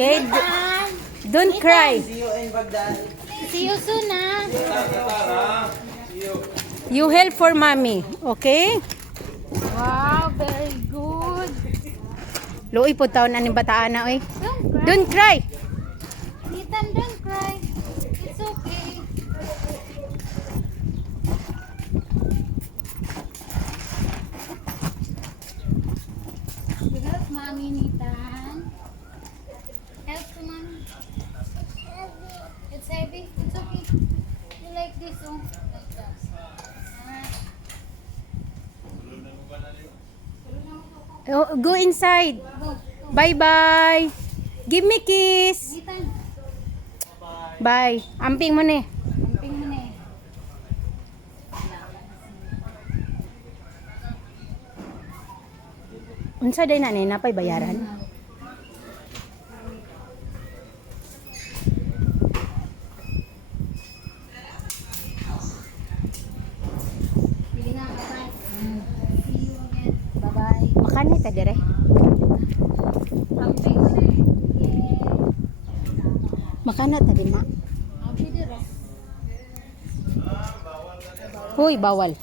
Okay? Don't cry. See you soon, ah. You help for mommy. Okay? Wow, very good. Luoy po taon aning bataan na, oy. Don't cry. Don't cry. Ethan, don't cry. It's okay. You help mommy, Ethan. Help to mommy. It's heavy. It's okay. You like this, oh. Like that. Oh, go inside. Go. Bye-bye. Give me kiss. Ethan, Bye. Amping mo ni. amping mo na eh. Unsa day na ni napay bayaran? Sige na, bye-bye. See you again. Bye-bye. Makani ta dire. Amping mo na eh. Yeah. Makana ta di ma. I'll be the rest. Hoy, bawal.